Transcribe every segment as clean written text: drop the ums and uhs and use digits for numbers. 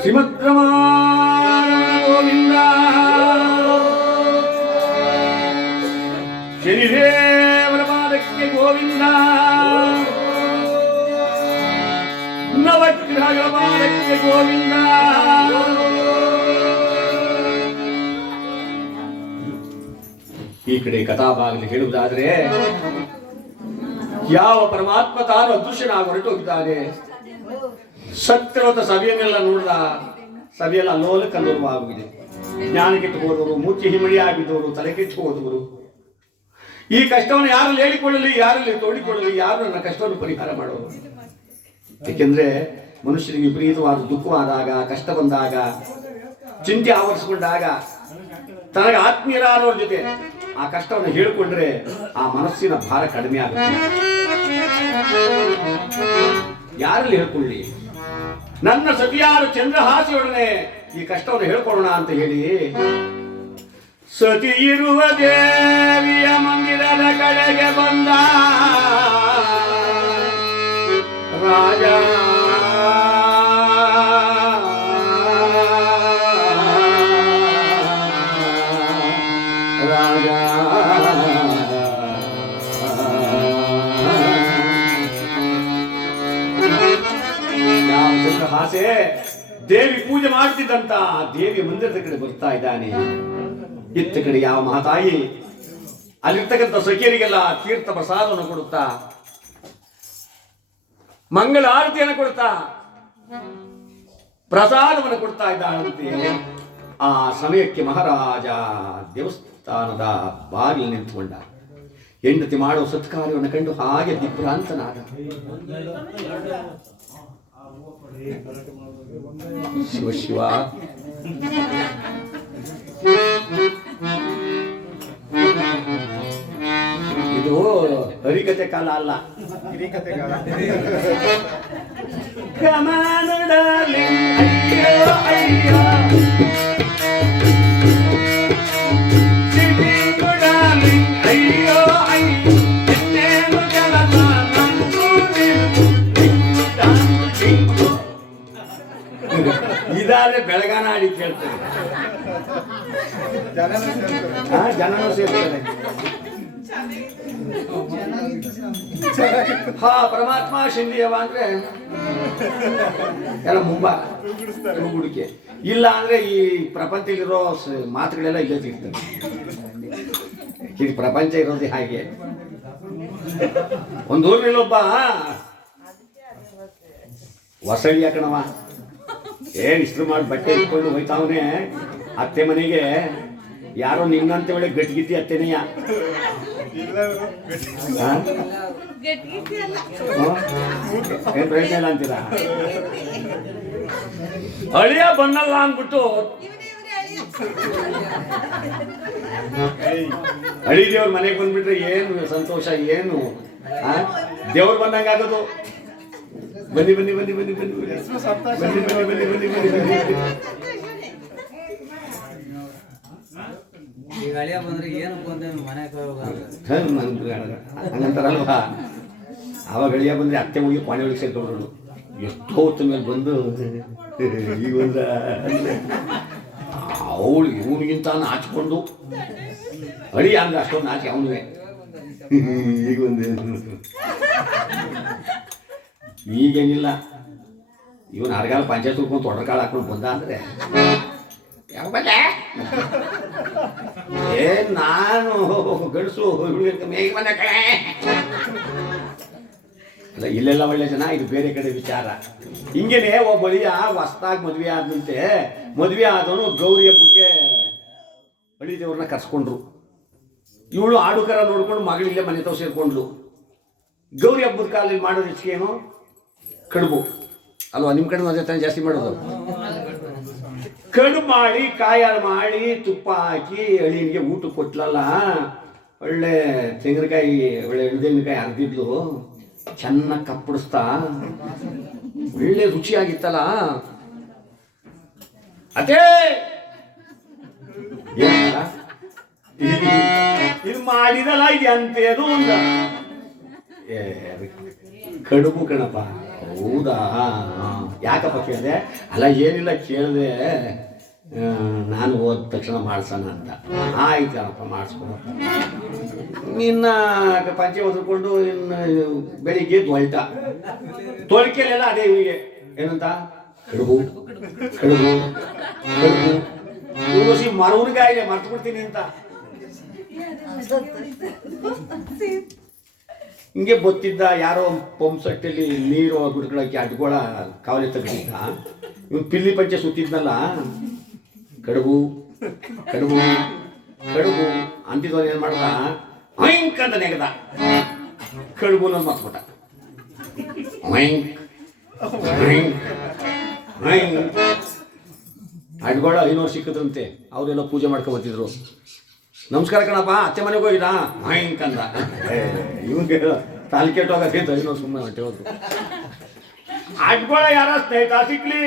ಶ್ರೀಮದ್ರಮಾರಮಣ ಗೋವಿಂದ ಶನಿದೇವರ ಪಾದಕ್ಕೆ ಗೋವಿಂದ ನವಗ್ರಹಗಳ ಪಾದಕ್ಕೆ ಗೋವಿಂದ. ಈ ಕಡೆ ಕಥಾಭಾಗದಲ್ಲಿ ಹೇಳುವುದಾದರೆ ಯಾವ ಪರಮಾತ್ಮ ತಾನು ಅದೃಶ್ಯನಾಗಿ ಹೊರಟೋಗಿದ್ದಾನೆ. ಸತ್ಯವತ ಸಭೆಯನ್ನೆಲ್ಲ ನೋಡಿದ, ಸಭೆಯೆಲ್ಲ ಅಲ್ಲೋಲ ಕಲ್ಲೋಲವಾಗಿದೆ. ಜ್ಞಾನ ಕೆಟ್ಟು ಹೋದವರು, ಮುಚ್ಚಿ ಹಿಮಳಿ ಆಗಿದ್ದವರು, ತಲೆ ಕೆಟ್ಟು ಹೋದವರು. ಈ ಕಷ್ಟವನ್ನು ಯಾರಲ್ಲಿ ಹೇಳಿಕೊಳ್ಳಲಿ, ಯಾರಲ್ಲಿ ತೋಡಿಕೊಳ್ಳಲಿ, ಯಾರು ನನ್ನ ಕಷ್ಟವನ್ನು ಪರಿಹಾರ ಮಾಡೋರು? ಏಕೆಂದ್ರೆ ಮನುಷ್ಯನಿಗೆ ವಿಪರೀತವಾದ ದುಃಖವಾದಾಗ, ಕಷ್ಟ ಬಂದಾಗ, ಚಿಂತೆ ಆವರಿಸಿಕೊಂಡಾಗ ತನಗೆ ಆತ್ಮೀಯರಾದವ್ರ ಜೊತೆ ಆ ಕಷ್ಟವನ್ನು ಹೇಳಿಕೊಂಡ್ರೆ ಆ ಮನಸ್ಸಿನ ಭಾರ ಕಡಿಮೆ ಆಗುತ್ತೆ. ಯಾರಲ್ಲಿ ಹೇಳ್ಕೊಳ್ಳಿ? ನನ್ನ ಸತಿಯಾರು ಚಂದ್ರಹಾಸಿಯೊಡನೆ ಈ ಕಷ್ಟವನ್ನು ಹೇಳ್ಕೊಳ್ಳೋಣ ಅಂತ ಹೇಳಿ ಸತಿ ಇರುವ ದೇವಿಯ ಮಂದಿರದ ಕಡೆಗೆ ಬಂದ ರಾಜ. ಚಂದ್ರಹಾಸೆ ದೇವಿ ಪೂಜೆ ಮಾಡ್ತಿದ್ದಂತ ದೇವಿ ಮಂದಿರದ ಕಡೆ ಬರ್ತಾ ಇದ್ದಾನೆ. ಇತ್ತ ಕಡೆ ಯಾವ ಮಹಾತಾಯಿ ಅಲ್ಲಿರ್ತಕ್ಕಂಥ ಸಖಿಯರಿಗೆಲ್ಲ ತೀರ್ಥ ಪ್ರಸಾದವನ್ನು ಕೊಡುತ್ತಾ, ಮಂಗಳ ಆರತಿಯನ್ನು ಕೊಡುತ್ತಾ, ಪ್ರಸಾದವನ್ನು ಕೊಡ್ತಾ ಇದ್ದಾಳಂತೆ. ಆ ಸಮಯಕ್ಕೆ ಮಹಾರಾಜ ದೇವಸ್ಥಾನದ ಬಾಗಿಲು ನಿಂತುಕೊಂಡ. ಹೆಂಡತಿ ಮಾಡುವ ಸತ್ಕಾರ್ಯವನ್ನು ಕಂಡು ಹಾಗೆ ದಿಗ್ಭ್ರಾಂತನಾದ. ಶಿವ ಶಿವ, ಇದು ಹರಿಕತೆ ಕಾಲ ಅಲ್ಲ, ಹಿರಿಕತೆ ಕಾಲ. ಇದಾದ್ರೆ ಬೆಳಗಾನ ಆಡಿ ಕೇಳ್ತಾರೆ, ಜನನೂ ಸೇರ್ತಾರೆ. ಹಾ ಪರಮಾತ್ಮ ಶಿಂದಿಯವ ಅಂದ್ರೆ ಎಲ್ಲ ಹುಡುಕೆ ಇಲ್ಲ ಅಂದ್ರೆ ಈ ಪ್ರಪಂಚದಲ್ಲಿರೋ ಮಾತುಗಳೆಲ್ಲ ಇಲ್ಲೇ ಸಿಗ್ತವೆ. ಈ ಪ್ರಪಂಚ ಇರೋದು ಹಾಗೆ. ಒಂದು ಊರಿನಲ್ಲೊಬ್ಬ ಹೊಸಳಿಯ ಕಣವ, ಏನ್ ಇಷ್ಟು ಮಾಡಿ ಬಟ್ಟೆ ಇಟ್ಕೊಂಡು ಹೋಯ್ತಾವನೆ ಅತ್ತೆ ಮನೆಗೆ. ಯಾರೋ ನಿನ್ನಂತೆ ಒಳ್ಳೆ ಗಟ್ಟಿಗಿತ್ತಿ ಅತ್ತೆನೆಯ ಏನ್ ಪ್ರಯತ್ನ ಇಲ್ಲ ಅಂತೀರಾ? ಅಳಿಯ ಬನ್ನಲ್ಲ ಅಂದ್ಬಿಟ್ಟು ಅಳಿ ದೇವ್ರ ಮನೆಗೆ ಬಂದ್ಬಿಟ್ರೆ ಏನು ಸಂತೋಷ, ಏನು ದೇವ್ರು ಬಂದಂಗ ಆಗೋದು. ಬನ್ನಿ ಬನ್ನಿ ಬನ್ನಿ ಬನ್ನಿ ಬನ್ನಿ ಬನ್ನಿ ಬನ್ನಿ ಬನ್ನಿ ಬನ್ನಿ ಬನ್ನಿ ಬನ್ನಿ. ಹಂಗಂತಾರಲ್ವಾ, ಆವಾಗ ಗಳಿಯ ಬಂದ್ರೆ ಅತ್ತೆ ಹೋಗಿ ಪಾಣಿ ಒಳಗೆ ಸೇರ್ಕೊಂಡ್ರು. ಎಷ್ಟೋ ಹೊತ್ತು ಮೇಲೆ ಬಂದು ಈಗ ಬಂದ ಅವಳು ಇವನಿಗಿಂತ ನಾಚಿಕೊಂಡು ಅಳಿಯ ಅಂದ್ರೆ ಅಷ್ಟೊಂದು ನಾಚಿ ಅವನುವೆ ಈಗ ಬಂದೆ. ಈಗೇನಿಲ್ಲ, ಇವನು ಅರ್ಗಾಲ ಪಂಚಾಯತ್ ಉಳ್ಕೊಂಡು ತೊಡಕಾಳು ಹಾಕೊಂಡು ಬಂದ ಅಂದ್ರೆ ಯಾವ ಬಂದೆ ಏನ್ ನಾನು ಗಂಡಸು ಮೇಗೆ ಬಂದ ಕಡೆ ಅಲ್ಲ. ಇಲ್ಲೆಲ್ಲ ಒಳ್ಳೆ ಜನ, ಇದು ಬೇರೆ ಕಡೆ ವಿಚಾರ. ಹಿಂಗೇನೆ ಒಬ್ಬಳಿಯ ಹೊಸ್ದಾಗಿ ಮದುವೆ ಆದಂತೆ, ಮದುವೆ ಆದವನು ಗೌರಿ ಹಬ್ಬಕ್ಕೆ ಅಳಿ ದೇವ್ರನ್ನ ಕರ್ಸ್ಕೊಂಡ್ರು. ಇವಳು ಆಡುಕರ ನೋಡ್ಕೊಂಡು ಮಗಳಿಲ್ಲೇ ಮನೆ ತಾವು ಸೇರ್ಕೊಂಡ್ಲು. ಗೌರಿ ಹಬ್ಬದ ಕಾಲದಲ್ಲಿ ಮಾಡೋದು ಹೆಚ್ಚಿಗೇನು ಕಡುಬು ಅಲ್ವಾ? ನಿಮ್ಮ ಕಡೆ ಅದೇ ತಾನೇ ಜಾಸ್ತಿ ಮಾಡೋದು. ಕಡುಬು ಮಾಡಿ ಕಾಯಾಳು ಮಾಡಿ ತುಪ್ಪ ಹಾಕಿ ಅಳಿಯನಿಗೆ ಊಟ ಕೊಟ್ಲಲ್ಲ. ಒಳ್ಳೆ ತೆಂಗಿನಕಾಯಿ, ಒಳ್ಳೆ ಎಣ್ಣೆಕಾಯಿ ಅರ್ದಿದ್ಲು, ಚೆನ್ನಾಗಿ ಕಪ್ಪಡಿಸ್ತಾ ಒಳ್ಳೆ ರುಚಿಯಾಗಿತ್ತಲ್ಲ. ಅದೇ ಇದು ಮಾಡಿದಲ್ಲ, ಇದು ಅಂತೇದು ಒಂದ ಕಡುಬು ಕಣಪ್ಪ. ಹೌದಾ? ಯಾಕಪ್ಪ ಕೇಳಿದೆ? ಅಲ್ಲ ಏನಿಲ್ಲ, ಕೇಳಿದೆ ನಾನು ಹೋದ ತಕ್ಷಣ ಮಾಡ್ಸೋಣ ಅಂತ. ಆಯ್ತಪ್ಪ ಮಾಡಿಸ್ಕೊಳ. ನಿನ್ನ ಪಂಚೆ ಹೊದ್ಕೊಂಡು ಇನ್ನು ಬೆಳಿಗ್ಗೆ ತೊಳ್ಕೆಲೆಲ್ಲ ಅದೇ ಇವನಿಗೆ ಏನಂತ ಕಡುಬು ಕಡುಬು ಕಡುಬು ಕೂಸಿ ಮರವನಿಗಾಯಿಲೆ ಮರ್ತು ಬಿಡ್ತೀನಿ ಅಂತ ಹಿಂಗೆ ಗೊತ್ತಿದ್ದ. ಯಾರೋ ಪಂಪ್ ಸೆಟ್ಟಲ್ಲಿ ನೀರು ಗುಡ್ಗಳಕ್ಕೆ ಅಡ್ಗೋಳ ಕಾವಲಿ ತೆಗೆದಿದ್ದ. ಇವನು ಪಿಲ್ಲಿ ಪಂಚೆ ಸುತ್ತಿದ್ನಲ್ಲ, ಕಡುಬು ಕಡುಬು ಕಡುಬು ಅಂತಿದ್ದವನು ಏನು ಮಾಡ್ದ, ಹೊಯ್ಕ್ ಅಂತ ನೆಗದ. ಕಡುಬು ನನ್ನ ಮರ್ತ್ಬಿಟ್ಟ. ಹೊಯ್ಕ್ ಹೊಯ್ಕ್ ಹೊಯ್ಕ್. ಅಡ್ಗೋಳ 500 ಸಿಕ್ಕಿದ್ರಂತೆ. ಅವರೆಲ್ಲ ಪೂಜೆ ಮಾಡ್ಕೊ ಬರ್ತಿದ್ರು. ನಮಸ್ಕಾರ ಕಣಪ್ಪ, ಅತ್ತೆ ಮನೆಗೆ ಹೋಗಿದ್ದ ಹೊಯ್ಕ್ ಅಂದ. ಇವನ್ಗೆ ತಾಲಿ ಕೆಟ್ಟೋಗಕ್ಕೆ 500 ಸುಮ್ಮನೆ ಹೊಟ್ಟೆ ಹೋದ್ರು. ಅಡ್ಗೋಳ ಯಾರ ಸ್ನೇಹಿತ ಸಿಕ್ಲಿ,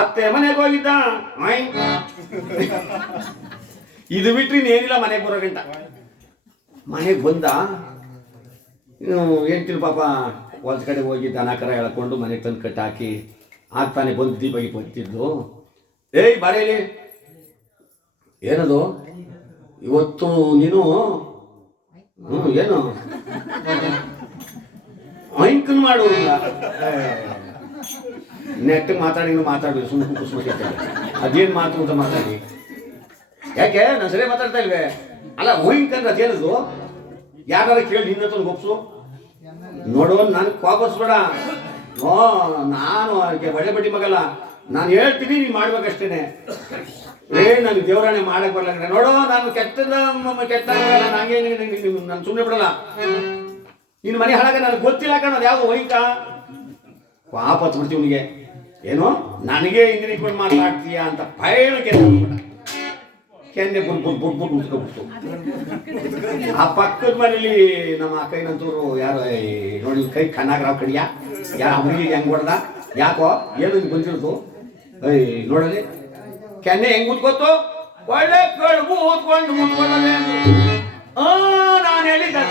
ಅತ್ತೆ ಮನೆಗೆ ಹೋಗಿದ್ದ ಹೊಯ್ಕ್. ಇದು ಬಿಟ್ರಿ ಏನಿಲ್ಲ. ಮನೆಗೆ ಬರೋ ಗಂಟ ಮನೆಗೆ ಬಂದ. ಹೇಳ್ತೀನಿ ಪಾಪ, ಹೊಲ್ದ ಕಡೆ ಹೋಗಿ ದನ ಕರ ಎಳ್ಕೊಂಡು ಮನೆಗೆ ತಂದು ಕಟ್ಟಾಕಿ ಆಗ್ತಾನೆ ಬಂದು ದೀಪಾಗಿ ಬರ್ತಿದ್ಲು. ಏಯ್ ಬಾರೇಲಿ, ಏನದು ಇವತ್ತು ನೀನು ಏನು ಹೊಯ್ಕನ್ ಮಾಡುವುದಿಲ್ಲ. ನೆಟ್ಟಿಗೆ ಮಾತಾಡಿ ಸುಮ್ಮನೆ ಕುಸ್ಮಕ್ಕೆ ಅದೇನು ಮಾತು ಅಂತ ಮಾತಾಡಿ. ಯಾಕೆ ನಾನು ಸರಿಯಾಗಿ ಮಾತಾಡ್ತಾ ಇಲ್ವೇ? ಅಲ್ಲ ಹೊಯ್ಕ್ ಅಂದ್ರೆ ಅದೇನದು? ಯಾರು ಕೇಳಿ ನಿನ್ನ ತಂದು ಒಪ್ಸು ನೋಡು. ನಾನು ವಾಪಸ್ಬೇಡ. ನಾನು ಒಳ್ಳೆ ಬಡ್ಡಿ ಮಗಲ್ಲ. ನಾನು ಹೇಳ್ತೀನಿ, ನೀನು ಮಾಡ್ಬೇಕಷ್ಟೇನೆ. ನನಗೆ ದೇವರಾಣೆ ಮಾಡಕ್ ಬರ್ಲ ನೋಡು. ನಾನು ಕೆಟ್ಟ ನಂಗೆ ನಾನು ಸುಮ್ಮನೆ ಬಿಡಲ್ಲ. ನಿನ್ನ ಮನೆ ಹಾಳಾಗ ನನಗೆ ಗೊತ್ತಿಲ್ಲ ಕಣೋದು ಯಾವುದು ಹೊಯ್ಕ. ಪಾಪ ಹತ್ಬಿಡ್ತೀವಿ ಅವನಿಗೆ. ಏನೋ ನನಗೆ ಇಂಗ್ಲೀಷ್ ಮಾತಾಡ್ತೀಯ ಅಂತ ಪೈಲು ಕೆನ್ನೆ ಬುಟ್ ಉತ್ಕೊಬಿಡ್ತು. ಆ ಪಕ್ಕದ ಮನೇಲಿ ನಮ್ಮ ಕೈನಂತೂರು ಯಾರು ನೋಡಿ ಕೈ ಕಣ್ಣಾಗ್ರಾವ್ ಕಡಿಯ ಯಾರ ಹುಡುಗಿಗೆ ಹೆಂಗ್ ಹೊಡ್ದ, ಯಾಕೋ ಏನು ಬಂದಿರೋದು ನೋಡಲಿ ಕೆನ್ನೆ ಹೆಂಗ್ ಉತ್ಕೋತು. ಒಳ್ಳೆ ಕಡುಬು ಊದ್ಕೊಂಡು ಮುತ್ಕೊಳ್ಳೋದೇ ನಾನು ಹೇಳಿದ್ದೆ.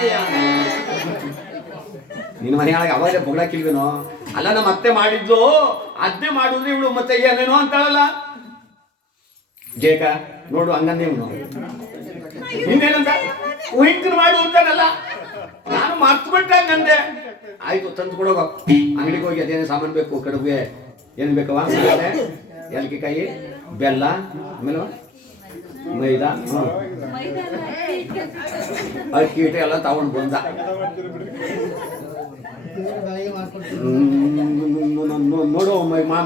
ನಿನ್ನ ಮನೆಯೊಳಗೆ ಅವಾಗ ಬೊಗಳಕ್ಕಿಲ್ವೇನೋ? ಅಲ್ಲ ನಮ್ಮ ಅತ್ತೆ ಮಾಡಿದ್ಲು, ಅದ್ದೇ ಮಾಡಿದ್ರೆ ಇವಳು ಮತ್ತೆ ಏನೇನೋ ಅಂತಾಳಲ್ಲ. ಜೇಕ ನೋಡು ಹಂಗಂದೇ ಇವನು. ಇನ್ನೇನಂತ ಉಹಿಂಕರ್ ಮಾಡು ಅಂತಾನಲ್ಲ. ನಾನು ಮರ್ತು ಬಿಟ್ಟೆ ಹಂಗಂದೆ. ಆಯ್ತು ತಂದು ಕೊಡೋಗ. ಅಂಗಡಿಗೆ ಹೋಗಿ ಅದೇನೇ ಸಾಮಾನು ಬೇಕು, ಕಡುಬೆ ಏನು ಬೇಕವ? ಏಲಕ್ಕಿಕಾಯಿ, ಬೆಲ್ಲ, ಆಮೇಲೆ ಮೈದಾ, ಅಕ್ಕಿ ಹಿಟ್ಟು ಎಲ್ಲ ತಗೊಂಡು ಬಂದ. ನೋಡು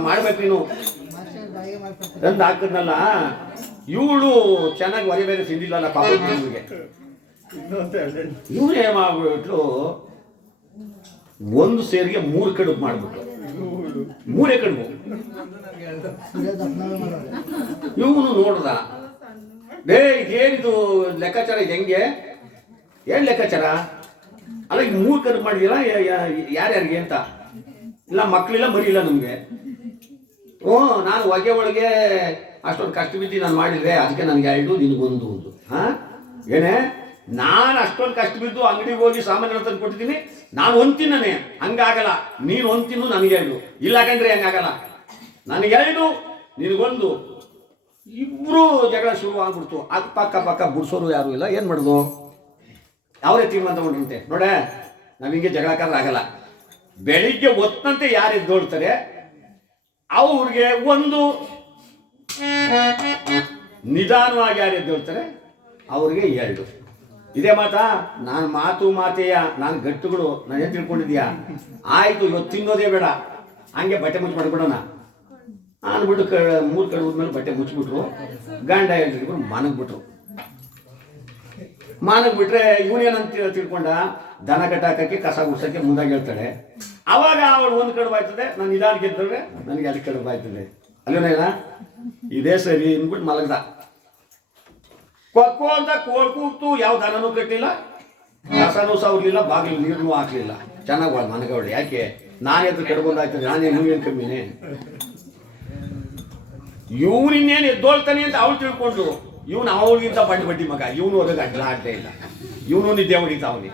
ಮಾಡ್ಬೇಕು ನೀನು ತಂದು ಹಾಕಿದ್ನಲ್ಲ. ಇವಳು ಚೆನ್ನಾಗಿ ಒಲೆ ಬೇರೆ ತಿಂದಿಲ್ಲಲ್ಲ ಪಾಪ. ಇವಳಿಗೆ ಇವನೇ ಮಾಡ್ಬಿಟ್ಲು, ಒಂದು ಸೇರಿಗೆ 3 ಕಡುಬು ಮಾಡ್ಬಿಟ್ಲು. 3 ಕಡುಬು. ಇವನು ನೋಡ್ದ, ಏನಿದು ಲೆಕ್ಕಾಚಾರ, ಇದು ಹೆಂಗೆ? ಏನ್ ಲೆಕ್ಕಾಚಾರ? ಅಲ್ಲ ಈಗ 3 ಕಡುಬು ಮಾಡಿದಿಲ್ಲ ಯಾರ್ಯಾರಿಗೆ ಅಂತ? ಇಲ್ಲ ಮಕ್ಕಳಿಲ್ಲ ಮರಿ ಇಲ್ಲ ನಮ್ಗೆ. ನಾನು ಹೊಗೆ ಒಳಗೆ ಅಷ್ಟೊಂದು ಕಷ್ಟ ಬಿದ್ದು ನಾನು ಮಾಡಿದ್ರೆ ಅದಕ್ಕೆ ನನಗೆ 2 ನಿನಗೊಂದು ಒಂದು. ಏನೇ ನಾನು ಅಷ್ಟೊಂದು ಕಷ್ಟ ಬಿದ್ದು ಅಂಗಡಿಗೆ ಹೋಗಿ ಸಾಮಾನುಗಳು ತಂದು ಕೊಟ್ಟಿದ್ದೀನಿ, ನಾನು ಒಂದ್ತಿನೇ ಹಂಗಾಗಲ್ಲ. ನೀನು ಒಂದ್ತಿನ್ನು ನನಗೆ 2 ಇಲ್ಲ ಕಂಡ್ರೆ ಹಂಗಾಗಲ್ಲ. ನನಗೆ 2 ನಿನಗೊಂದು. ಇಬ್ರು ಜಗಳ ಶುರು ಆಗ್ಬಿಡ್ತು. ಪಕ್ಕ ಬಿಡ್ಸೋರು ಯಾರು ಇಲ್ಲ. ಏನು ಮಾಡೋದು? ಅವರೇ ತೀರ್ಮಾನ ತಗೊಂಡ್ರಂತೆ. ನೋಡೆ ನಾವು ಹಿಂಗೆ ಜಗಳಕ್ಕಾಗಲ್ಲ. ಬೆಳಿಗ್ಗೆ ಹೊತ್ತಂತೆ ಯಾರು ಎದ್ದೋಳ್ತಾರೆ ಅವ್ರಿಗೆ ಒಂದು, ನಿಧಾನವಾಗಿ ಯಾರು ಎದ್ದೋಳ್ತಾರೆ ಅವ್ರಿಗೆ 2. ಇದೇ ಮಾತಾ? ನಾನು ಮಾತೆಯ ನಾನು ಗಟ್ಟುಗಳು ನಾನು ಏನು ತಿಳ್ಕೊಂಡಿದ್ಯಾ? ಆಯ್ತು ಇವತ್ತು ತಿನ್ನೋದೇ ಬೇಡ, ಹಂಗೆ ಬಟ್ಟೆ ಮುಚ್ಚಿ ಮಾಡ್ಬಿಡೋಣ ಅಂದ್ಬಿಟ್ಟು 3 ಕಡುಬದ್ಮೇಲೆ ಬಟ್ಟೆ ಮುಚ್ಚಿಬಿಟ್ರು. ಗಂಡ ಹೆಂಡ್ರಿಬ್ರು ಮನಗ್ಬಿಟ್ರು. ಮನಗ್ಬಿಟ್ರೆ ಇವನೇನಂತ ತಿಳ್ಕೊಂಡ, ದನ ಕಟ್ಟಾಕಕ್ಕೆ ಕಸ ಗುಡ್ಸಕ್ಕೆ ಮುಂದಾಗಿ ಹೇಳ್ತಾಳೆ. ಅವಾಗ ಅವಳು 1 ಕಡುಬು ಆಯ್ತದೆ, ನಾನು ನಿಧಾನಕ್ಕೆ ಎದ್ದರೆ ನನಗೆ 2 ಕಡುಬು ಆಯ್ತದೆ. ಅಲ್ಲೇನ ಇದೇ ಸರಿ ಅಂದ್ಬಿಟ್ಟು ಮಲಗ್ದ. ಕೊಕ್ಕೋ ಅಂತ ಕೋಲ್ ಕೂಗ್ತು. ಯಾವ ದನನೂ ಕಟ್ಟಿಲ್ಲ, ಕಸನೂ ಸವರ್ಲಿಲ್ಲ, ಬಾಗಿಲು ನೀರನ್ನೂ ಹಾಕ್ಲಿಲ್ಲ. ಚೆನ್ನಾಗಿ ಮನಗವಳು. ಯಾಕೆ ನಾನೇ ಎದ್ದು ಕಡ್ಬಂದಾಯ್ತದೆ, ನಾನೇ ನೀವೇನು ಕಮ್ಮಿನೇ. ಇವನಿನ್ನೇನು ಎದ್ದೋಳ್ತಾನೆ ಅಂತ ಅವಳು ತಿಳ್ಕೊಂಡು, ಇವನು ಅವಳಿಗಿಂತ ಬಡ್ಡಿ ಮಗ. ಇವನು ಹೊರಗೆ ಅಡ್ಲ ಆಡ್ತಾ ಇಲ್ಲ, ಇವನು ನಿದ್ದೆ ಹೊಡಿತಾವನಿ.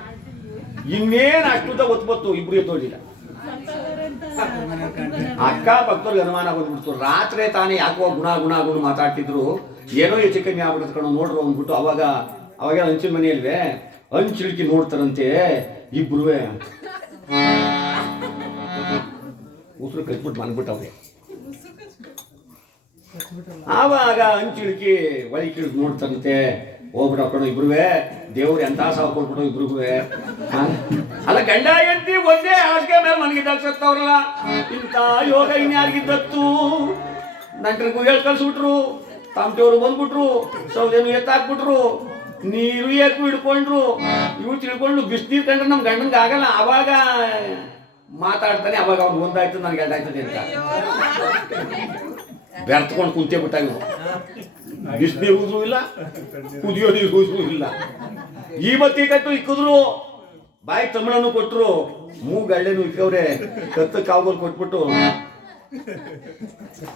ಇನ್ನೇನು ಅಷ್ಟುದ ಒತ್ಬತ್ತು ಇಬ್ರು ಎತ್ತೋಳಿಲ್ಲ. ಅಕ್ಕ ಭಕ್ತವ್ರಿಗೆ ಅನುಮಾನ ಬಂದ್ಬಿಡ್ತು. ರಾತ್ರಿ ತಾನೇ ಯಾಕೋ ಗುಣ ಗುಣ ಗುಣ ಮಾತಾಡ್ತಿದ್ರು, ಏನೋ ಹೆಚ್ಚು ಕಮ್ಮಿ ಆಗ್ಬಿಡುತ್ತೆ ಕಣೋ ನೋಡ್ರು ಅಂದ್ಬಿಟ್ಟು ಅವಾಗ ಹಂಚಿನ ಮನೆಯಲ್ವೇ ಹಂಚಿಳಿಕಿ ನೋಡ್ತಾರಂತೆ ಇಬ್ರು. ಉಸಿರು ಕಟ್ಬಿಟ್ಟು ಮನ್ಬಿಟ್ಟವ್ರೆ. ಆವಾಗ ಹಂಚಿಳಿಕಿ ಒಳಗೆ ಕಿಳಿದು ನೋಡ್ತಾರಂತೆ. ಹೋಗ್ಬಿಟ್ಟು ಕಣೋ ಇಬ್ರುವೆ, ದೇವ್ರು ಎಂತ ಸಾವು ಕೊಟ್ಬಿಟ್ಟು ಇಬ್ರಿಗೂ. ಅಲ್ಲ ಗಂಡ ಹೆಂಡತಿ ಒಂದೇ ಹಾಸಿಗೆ ಮೇಲೆ ಮನಗಿದ್ದಾಗ ಸತ್ತವ್ರಲ್ಲ, ಇಂಥ ಯೋಗ ಇನ್ಯಾರಿಗಿದ್ದತ್ತು. ನಂಟ್ರಿಗೂ ಹೇಳಿ ಕಳ್ಸ್ಬಿಟ್ರು, ತಮ್ಮಟೆಯವರು ಬಂದ್ಬಿಟ್ರು, ಸೌದೆನು ಎತ್ತಾಕ್ಬಿಟ್ರು, ನೀರು ಎತ್ತು ಹಿಡ್ಕೊಂಡ್ರು. ಇವ್ರು ತಿಳ್ಕೊಂಡು ಬಿಸಿನೀರು ಕಂಡ್ರೆ ನಮ್ಮ ಗಂಡನ್ಗೆ ಆಗಲ್ಲ. ಆವಾಗ ಮಾತಾಡ್ತಾನೆ, ಅವಾಗ ಅವ್ನು ಒಂದಾಯ್ತು ನನಗೆ ಎರಡಾಯ್ತದೆ ಅಂತ ಬೆರ್ತಕೊಂಡು ಕುಂತೇ ಬಿಟ್ಟಾಗ. ಬಿಸಿನೀರು ಉಸಿರು ಇಲ್ಲ, ಕುದಿಯೋ ನೀರು ಉಸಿರು ಇಲ್ಲ. ಈ ಬತ್ತಿ ಕಟ್ಟು ಇಕ್ಕಿದ್ರು, ಬಾಯಿ ತಮಿಳನ್ನು ಕೊಟ್ಟರು, ಮೂಗಳ್ಳೆನು ಇಕ್ಕವ್ರೆ, ಕತ್ತು ಕಾವುಗಳು ಕೊಟ್ಬಿಟ್ಟು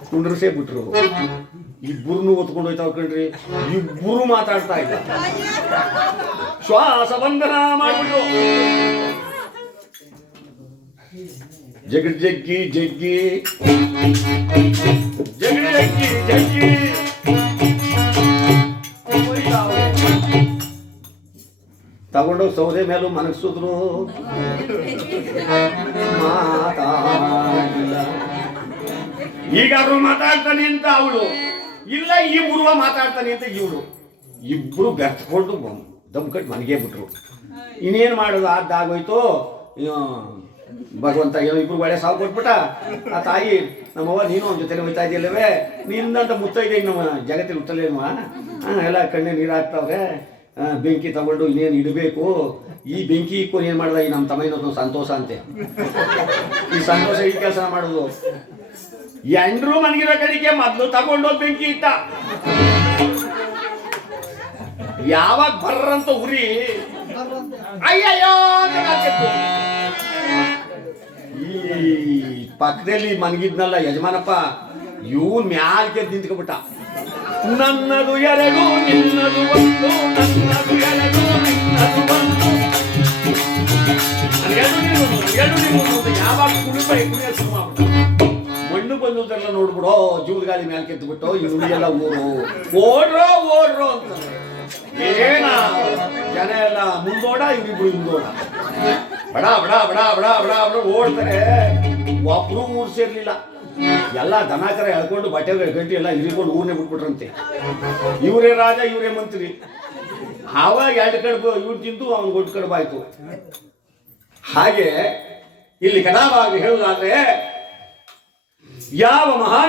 ಕುಂಡ್ರಸೇ ಬಿಟ್ರು. ಇಬ್ಬರನ್ನು ಹೊತ್ಕೊಂಡು ಹೋಯ್ತಾವ್ ಕಣ್ರಿ. ಇಬ್ಬರು ಮಾತಾಡ್ತಾ ಇಲ್ಲ, ಶ್ವಾಸ ಬಂಧನ ಮಾಡ್ಬಿಟ್ರು. ಜಗಡ್ ಜಗ್ಗಿ ಜಗ್ಗಿ ಜಗಡ್ ಜಗ್ಗಿ ಜಗ್ಗಿ ತಗೊಂಡೋಗಿ ಸೌದೆ ಮೇಲೂ ಮನಗಿಸಿದ್ರು, ಮಾತಾಡಿಲ್ಲ. ಈಗಾದ್ರೂ ಮಾತಾಡ್ತಾನೆ ಅಂತ ಅವಳು, ಇಲ್ಲ ಈ ಗುರುವ ಮಾತಾಡ್ತಾನೆ ಅಂತ ಇವಳು. ಇಬ್ರು ಬೆರ್ತ್ಕೊಂಡು ದಮ್ಕಟ್ಟು ಮನೆಗೆ ಬಿಟ್ರು. ಇನ್ನೇನು ಮಾಡೋದು, ಆಗೋಯ್ತು. ಭಗವಂತ ಏನೋ ಇಬ್ರು ಒಳ್ಳೆ ಸಾವು ಕೊಟ್ಬಿಟ್ಟ. ಆ ತಾಯಿ, ನಮ್ಮವ್ವ ನೀನು ಅವನ ಜೊತೆ ಹೋಯ್ತಾ ಇದೆಯಲ್ಲವೇ, ನಿನ್ನಂತ ಮುತ್ತೈದೆ ನಮ್ಮ ಜಗತ್ತಲ್ಲಿ ಹುಟ್ಟಲೇನುವ. ಎಲ್ಲ ಕಣ್ಣೆ ನೀರು ಹಾಕ್ತಾವ್ರೆ. ಬೆಂಕಿ ತಗೊಂಡು ಇನ್ನೇನು ಇಡಬೇಕು. ಈ ಬೆಂಕಿ ಇಕ್ಕೊಂಡು ಏನು ಮಾಡ್ದ ಈ ನಮ್ಮ ತಮ್ಮ ಇನ್ನೊಂದು ಸಂತೋಷ ಅಂತೆ. ಈ ಸಂತೋಷ ಈ ಕೆಲಸ ಮಾಡೋದು. ಎಂಡ್ರು ಮನಗಿರೋ ಕಡೆಗೆ ಮೊದಲು ತಗೊಂಡೋಗಿ ಬೆಂಕಿ ಇಟ್ಟ. ಯಾವಾಗ ಬರ್ರಂತ ಉರಿ ಅಯ್ಯಯ್ಯೋ ಈ ಪಕ್ಕದಲ್ಲಿ ಮನಗಿದ್ನಲ್ಲ ಯಜಮಾನಪ್ಪ, ಇವನ್ ಮ್ಯಾಲ್ಕೆ ನಿಂತ್ಕೊಬಿಟ್ಟ. ನನ್ನದು ಎರಡು ನಿನ್ನದು ಒಂದು, ನನ್ನದು ಎರಡು ನಿನ್ನದು ಒಂದು, ಯಾವಾಗ ಕುಣಿಯ ಶುರು ಮಾಡ್ಬಿಟ್ಟ. ಮಣ್ಣು ಬಂದುದೆಲ್ಲ ನೋಡ್ಬಿಡೋ, ಜೂದ ಗಾಳಿ ಮ್ಯಾಲ್ ಕೆತ್ತಬಿಟ್ಟು ಇವ್ರು ಎಲ್ಲ ಊರು ಓಡ್ರೋ ಅಂತ. ಏನ ಜನ ಎಲ್ಲ ಮುಂದೋಡ, ಇವ್ರಿಬ್ರು ಹಿಂದೋಡ. ಬಡ ಬಡ ಬಡ ಬಡ ಬಡ ಬಡ ಓಡ್ತಾರೆ. ಒಬ್ರು ಊರು ಸೇರ್ಲಿಲ್ಲ. ಎಲ್ಲ ದನಕರ ಎಳ್ಕೊಂಡು ಬಟ್ಟೆ ಗಂಟೆ ಎಲ್ಲ ಹಿರಿಕೊಂಡು ಊರ್ನೇ ಬಿಟ್ಬಿಟ್ರಂತೆ. ಇವರೇ ರಾಜ, ಇವರೇ ಮಂತ್ರಿ. ಆವಾಗ ಎರಡು ಕಡುಬು ಇವ್ರು ತಿಂದು ಅವ್ನು ಗೊಟ್ಟು ಕಡುಬಾಯ್ತು. ಹಾಗೆ ಇಲ್ಲಿ ಕಥಾಭಾಗ ಹೇಳುವುದಾದ್ರೆ, ಯಾವ ಮಹಾನ್